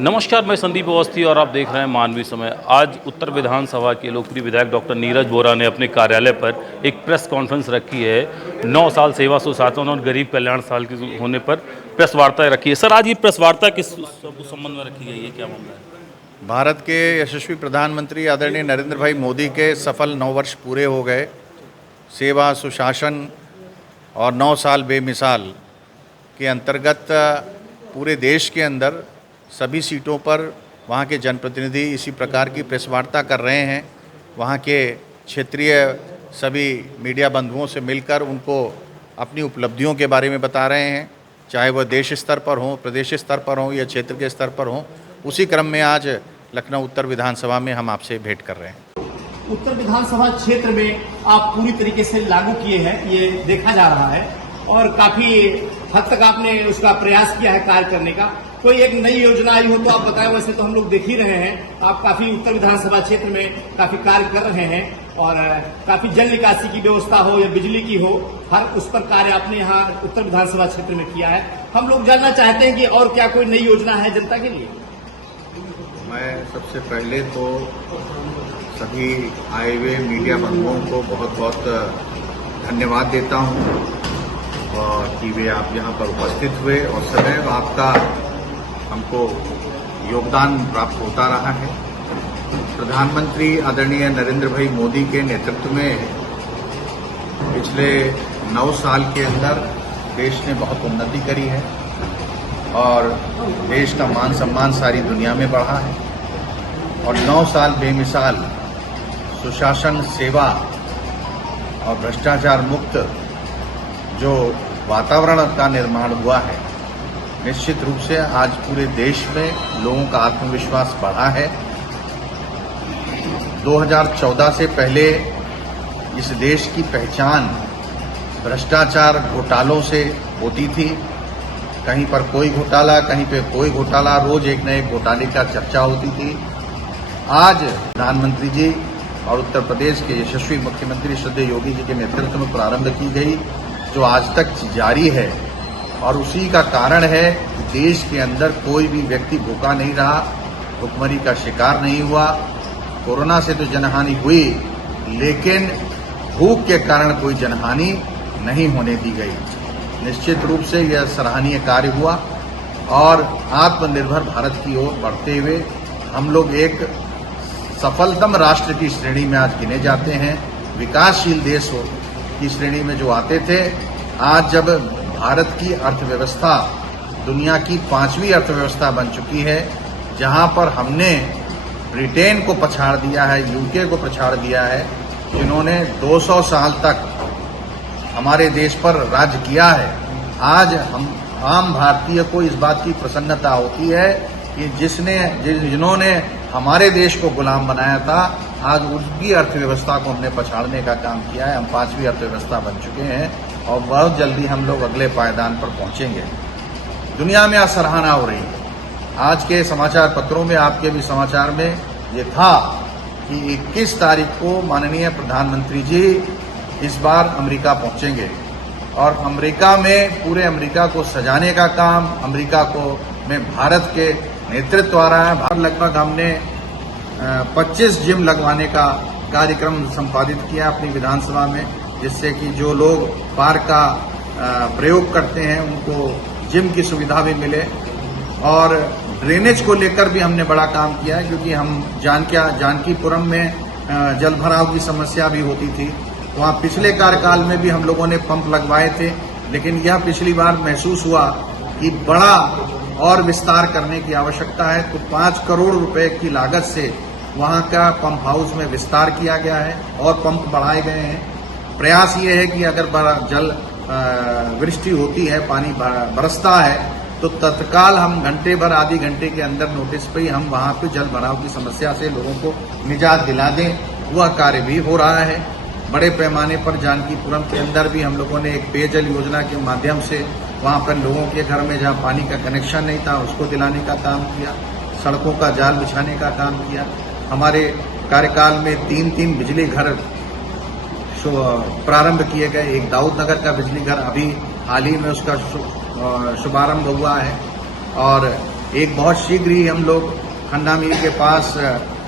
नमस्कार, मैं संदीप अवस्थी और आप देख रहे हैं मानवीय समय। आज उत्तर विधानसभा के लोकप्रिय विधायक डॉक्टर नीरज वोरा ने अपने कार्यालय पर एक प्रेस कॉन्फ्रेंस रखी है। 9 साल सेवा सुशासन और गरीब कल्याण साल के होने पर प्रेस वार्ता रखी है। सर, आज ये प्रेस वार्ता किस संबंध में रखी गई है, क्या मामला है? भारत के यशस्वी प्रधानमंत्री आदरणीय नरेंद्र भाई मोदी के सफल 9 वर्ष पूरे हो गए। सेवा सुशासन और 9 साल बेमिसाल के अंतर्गत पूरे देश के अंदर सभी सीटों पर वहाँ के जनप्रतिनिधि इसी प्रकार की प्रेस वार्ता कर रहे हैं। वहाँ के क्षेत्रीय सभी मीडिया बंधुओं से मिलकर उनको अपनी उपलब्धियों के बारे में बता रहे हैं, चाहे वह देश स्तर पर हों, प्रदेश स्तर पर हों या क्षेत्र के स्तर पर हों। उसी क्रम में आज लखनऊ उत्तर विधानसभा में हम आपसे भेंट कर रहे हैं। उत्तर विधानसभा क्षेत्र में आप पूरी तरीके से लागू किए हैं, ये देखा जा रहा है और काफी हद तक आपने उसका प्रयास किया है कार्य करने का। कोई एक नई योजना आई हो तो आप बताएं। वैसे तो हम लोग देख ही रहे हैं, आप काफी उत्तर विधानसभा क्षेत्र में काफी कार्य कर रहे हैं और काफी जल निकासी की व्यवस्था हो या बिजली की हो, हर उस पर कार्य आपने यहाँ उत्तर विधानसभा क्षेत्र में किया है। हम लोग जानना चाहते हैं कि और क्या कोई नई योजना है जनता के लिए। मैं सबसे पहले तो सभी आए हुए मीडिया बंधुओं को बहुत बहुत धन्यवाद देता हूँ और कि वे आप यहाँ पर उपस्थित हुए और सदैव आपका हमको योगदान प्राप्त होता रहा है। प्रधानमंत्री आदरणीय नरेंद्र भाई मोदी के नेतृत्व में पिछले 9 साल के अंदर देश ने बहुत उन्नति करी है और देश का मान सम्मान सारी दुनिया में बढ़ा है और 9 साल बेमिसाल सुशासन, सेवा और भ्रष्टाचार मुक्त जो वातावरण का निर्माण हुआ है, निश्चित रूप से आज पूरे देश में लोगों का आत्मविश्वास बढ़ा है। 2014 से पहले इस देश की पहचान भ्रष्टाचार घोटालों से होती थी। कहीं पर कोई घोटाला, कहीं पे कोई घोटाला, रोज एक नए घोटाले का चर्चा होती थी। आज प्रधानमंत्री जी और उत्तर प्रदेश के यशस्वी मुख्यमंत्री श्रद्धेय योगी जी के नेतृत्व में प्रारंभ की गई, जो आज तक जारी है और उसी का कारण है कि देश के अंदर कोई भी व्यक्ति भूखा नहीं रहा, भुखमरी का शिकार नहीं हुआ। कोरोना से तो जनहानि हुई, लेकिन भूख के कारण कोई जनहानि नहीं होने दी गई। निश्चित रूप से यह सराहनीय कार्य हुआ और आत्मनिर्भर भारत की ओर बढ़ते हुए हम लोग एक सफलतम राष्ट्र की श्रेणी में आज गिने जाते हैं। विकासशील देश की श्रेणी में जो आते थे, आज जब भारत की अर्थव्यवस्था दुनिया की 5वीं अर्थव्यवस्था बन चुकी है, जहां पर हमने ब्रिटेन को पछाड़ दिया है, यूके को पछाड़ दिया है, जिन्होंने 200 साल तक हमारे देश पर राज्य किया है। आज हम आम भारतीय को इस बात की प्रसन्नता होती है कि जिन्होंने हमारे देश को गुलाम बनाया था, आज उनकी अर्थव्यवस्था को हमने पछाड़ने का काम किया है। हम 5वीं अर्थव्यवस्था बन चुके हैं और बहुत जल्दी हम लोग अगले पायदान पर पहुंचेंगे। दुनिया में आज सराहना हो रही है। आज के समाचार पत्रों में, आपके भी समाचार में ये था कि 21 तारीख को माननीय प्रधानमंत्री जी इस बार अमेरिका पहुंचेंगे और अमेरिका में पूरे अमेरिका को सजाने का काम, अमेरिका को में भारत के नेतृत्व आ रहा है। लगभग हमने 25 जिम लगवाने का कार्यक्रम संपादित किया अपनी विधानसभा में, जिससे कि जो लोग पार्क का प्रयोग करते हैं उनको जिम की सुविधा भी मिले। और ड्रेनेज को लेकर भी हमने बड़ा काम किया है, क्योंकि हम जानकीपुरम में जल भराव की समस्या भी होती थी। वहाँ पिछले कार्यकाल में भी हम लोगों ने पंप लगवाए थे, लेकिन यह पिछली बार महसूस हुआ कि बड़ा और विस्तार करने की आवश्यकता है, तो 5 करोड़ रुपए की लागत से वहाँ का पंप हाउस में विस्तार किया गया है और पंप बढ़ाए गए हैं। प्रयास ये है कि अगर जल वृष्टि होती है, पानी बरसता है, तो तत्काल हम घंटे भर, आधे घंटे के अंदर नोटिस पे ही हम वहाँ पे जल भराव की समस्या से लोगों को निजात दिला दें। वह कार्य भी हो रहा है। बड़े पैमाने पर जानकीपुरम के अंदर भी हम लोगों ने एक पेयजल योजना के माध्यम से वहाँ पर लोगों के घर में जहाँ पानी का कनेक्शन नहीं था उसको दिलाने का काम किया, सड़कों का जाल बिछाने का काम किया। हमारे कार्यकाल में 3 बिजली घर प्रारंभ किए गए। एक दाऊद नगर का बिजली घर अभी हाल ही में उसका शुभारंभ हुआ है और एक बहुत शीघ्र ही हम लोग खन्ना मील के पास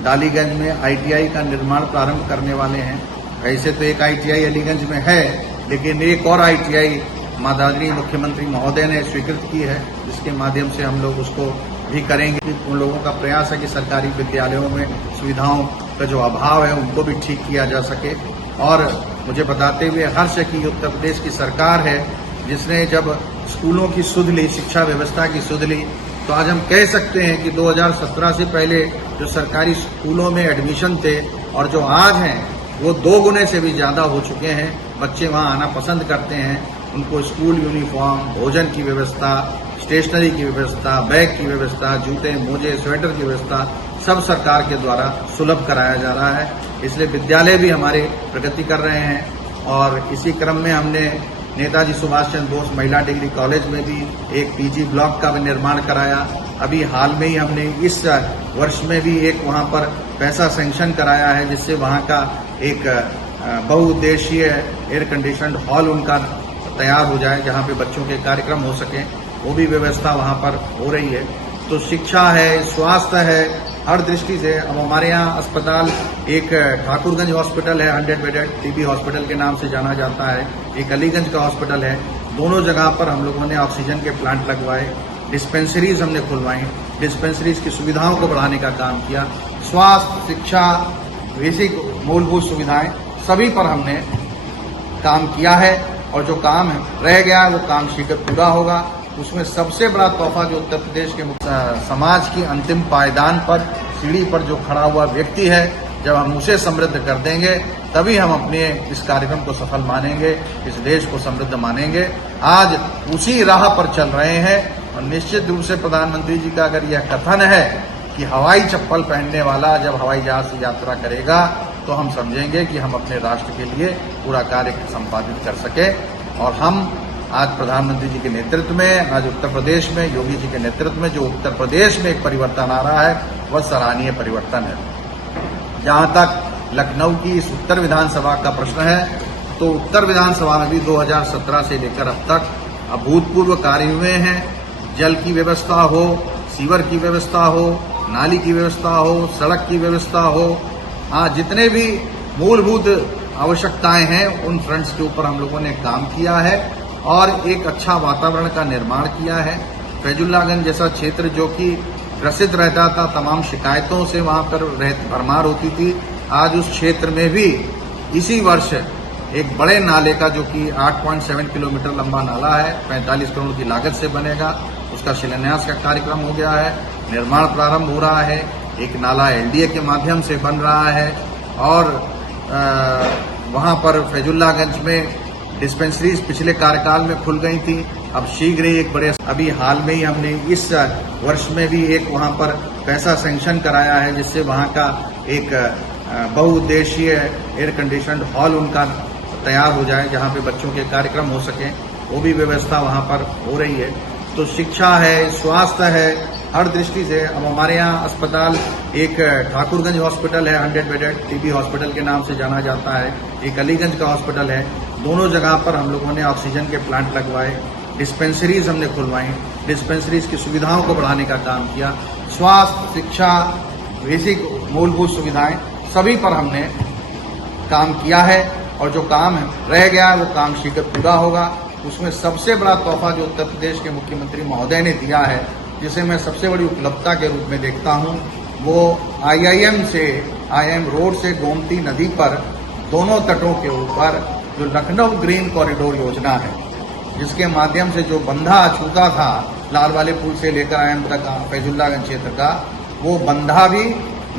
डालीगंज में ITI का निर्माण प्रारंभ करने वाले हैं। ऐसे तो एक ITI अलीगंज में है, लेकिन एक और ITI माननीय मुख्यमंत्री महोदय ने स्वीकृत की है, जिसके माध्यम से हम लोग उसको भी करेंगे। उन लोगों का प्रयास है कि सरकारी विद्यालयों में सुविधाओं का जो अभाव है उनको भी ठीक किया जा सके। और मुझे बताते हुए हर्ष है कि उत्तर प्रदेश की सरकार है जिसने जब स्कूलों की सुध ली, शिक्षा व्यवस्था की सुध ली, तो आज हम कह सकते हैं कि 2017 से पहले जो सरकारी स्कूलों में एडमिशन थे और जो आज हैं वो 2 गुने से भी ज्यादा हो चुके हैं। बच्चे वहां आना पसंद करते हैं। उनको स्कूल यूनिफॉर्म, भोजन की व्यवस्था, स्टेशनरी की व्यवस्था, बैग की व्यवस्था, जूते मोजे स्वेटर की व्यवस्था सब सरकार के द्वारा सुलभ कराया जा रहा है। इसलिए विद्यालय भी हमारे प्रगति कर रहे हैं। और इसी क्रम में हमने नेताजी सुभाष चंद्र बोस महिला डिग्री कॉलेज में भी एक PG ब्लॉक का भी निर्माण कराया। अभी हाल में ही हमने इस वर्ष में भी एक वहां पर पैसा सैंक्शन कराया है, जिससे वहां का एक बहुउद्देशीय एयर कंडीशनड हॉल उनका तैयार हो जाए, जहां पे बच्चों के कार्यक्रम हो सके। वो भी व्यवस्था वहां पर हो रही है। तो शिक्षा है, स्वास्थ्य है, हर दृष्टि से। अब हमारे यहाँ अस्पताल एक ठाकुरगंज हॉस्पिटल है 100 बेडेड, TB हॉस्पिटल के नाम से जाना जाता है। एक अलीगंज का हॉस्पिटल है। दोनों जगह पर हम लोगों ने ऑक्सीजन के प्लांट लगवाए, डिस्पेंसरीज हमने खुलवाई, डिस्पेंसरीज की सुविधाओं को बढ़ाने का काम किया। स्वास्थ्य, शिक्षा, बेसिक मूलभूत सुविधाएं सभी पर हमने काम किया है। और जो काम रह गया वो काम शीघ्र पूरा होगा। उसमें सबसे बड़ा तोहफा जो उत्तर प्रदेश के समाज की अंतिम पायदान पर, सीढ़ी पर जो खड़ा हुआ व्यक्ति है, जब हम उसे समृद्ध कर देंगे तभी हम अपने इस कार्यक्रम को सफल मानेंगे, इस देश को समृद्ध मानेंगे। आज उसी राह पर चल रहे हैं। और निश्चित रूप से प्रधानमंत्री जी का अगर यह कथन है कि हवाई चप्पल पहनने वाला जब हवाई जहाज से यात्रा करेगा तो हम समझेंगे कि हम अपने राष्ट्र के लिए पूरा कार्य संपादित कर सके। और हम आज प्रधानमंत्री जी के नेतृत्व में, आज उत्तर प्रदेश में योगी जी के नेतृत्व में जो उत्तर प्रदेश में एक परिवर्तन आ रहा है वह सराहनीय परिवर्तन है। जहां तक लखनऊ की इस उत्तर विधानसभा का प्रश्न है, तो उत्तर विधानसभा में भी 2017 से लेकर अब तक अभूतपूर्व कार्य हुए हैं। जल की व्यवस्था हो, सीवर की व्यवस्था हो, नाली की व्यवस्था हो, सड़क की व्यवस्था हो, जितने भी मूलभूत आवश्यकताएं हैं उन फ्रंट्स के ऊपर हम लोगों ने काम किया है और एक अच्छा वातावरण का निर्माण किया है। फैजुल्लागंज जैसा क्षेत्र जो कि ग्रसित रहता था, तमाम शिकायतों से वहां पर भरमार होती थी, आज उस क्षेत्र में भी इसी वर्ष एक बड़े नाले का, जो कि 8.7 किलोमीटर लंबा नाला है, 45 करोड़ की लागत से बनेगा, उसका शिलान्यास का कार्यक्रम हो गया है, निर्माण प्रारंभ हो रहा है। एक नाला LDA के माध्यम से बन रहा है। और वहां पर फैजुल्लागंज में डिस्पेंसरीज पिछले कार्यकाल में खुल गई थी, अब शीघ्र ही एक बड़े, अभी हाल में ही हमने इस वर्ष में भी एक वहां पर पैसा सैंक्शन कराया है, जिससे वहां का एक बहुउद्देशीय एयर कंडीशनड हॉल उनका तैयार हो जाए, जहां पे बच्चों के कार्यक्रम हो सके। वो भी व्यवस्था वहां पर हो रही है। तो शिक्षा है, स्वास्थ्य है, हर दृष्टि से। अब हमारे यहाँ अस्पताल एक ठाकुरगंज हॉस्पिटल है 100 बेडेड, TB हॉस्पिटल के नाम से जाना जाता है। एक अलीगंज का हॉस्पिटल है। दोनों जगह पर हम लोगों ने ऑक्सीजन के प्लांट लगवाए, डिस्पेंसरीज हमने खुलवाई, डिस्पेंसरीज की सुविधाओं को बढ़ाने का काम किया। स्वास्थ्य, शिक्षा, बेसिक मूलभूत सुविधाएं सभी पर हमने काम किया है। और जो काम रह गया वो काम शीघ्र पूरा होगा। उसमें सबसे बड़ा तोहफा जो उत्तर प्रदेश के मुख्यमंत्री महोदय ने दिया है, जिसे मैं सबसे बड़ी उपलब्धता के रूप में देखता हूं, वो IIM रोड से गोमती नदी पर दोनों तटों के ऊपर जो लखनऊ ग्रीन कॉरिडोर योजना है, जिसके माध्यम से जो बंधा अछूता था लाल वाले पुल से लेकर IIM तक फैजुल्लागंज क्षेत्र का, वो बंधा भी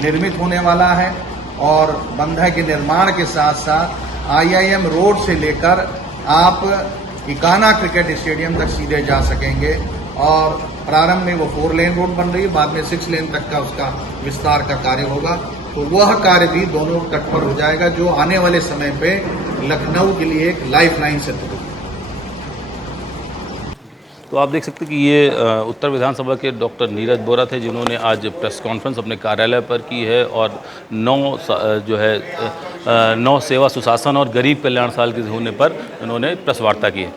निर्मित होने वाला है। और बंधा के निर्माण के साथ साथ IIM रोड से लेकर आप इकाना क्रिकेट स्टेडियम तक सीधे जा सकेंगे। और प्रारंभ में वो 4 लेन रोड बन रही है, बाद में 6 लेन तक का उसका विस्तार का कार्य होगा। तो वह कार्य भी दोनों तट पर हो जाएगा, जो आने वाले समय पे लखनऊ के लिए एक लाइफलाइन सिद्ध होगी। तो आप देख सकते हैं कि ये उत्तर विधानसभा के डॉक्टर नीरज बोरा थे, जिन्होंने आज प्रेस कॉन्फ्रेंस अपने कार्यालय पर की है और 9 सेवा सुशासन और गरीब कल्याण साल के होने पर उन्होंने प्रेस वार्ता की है।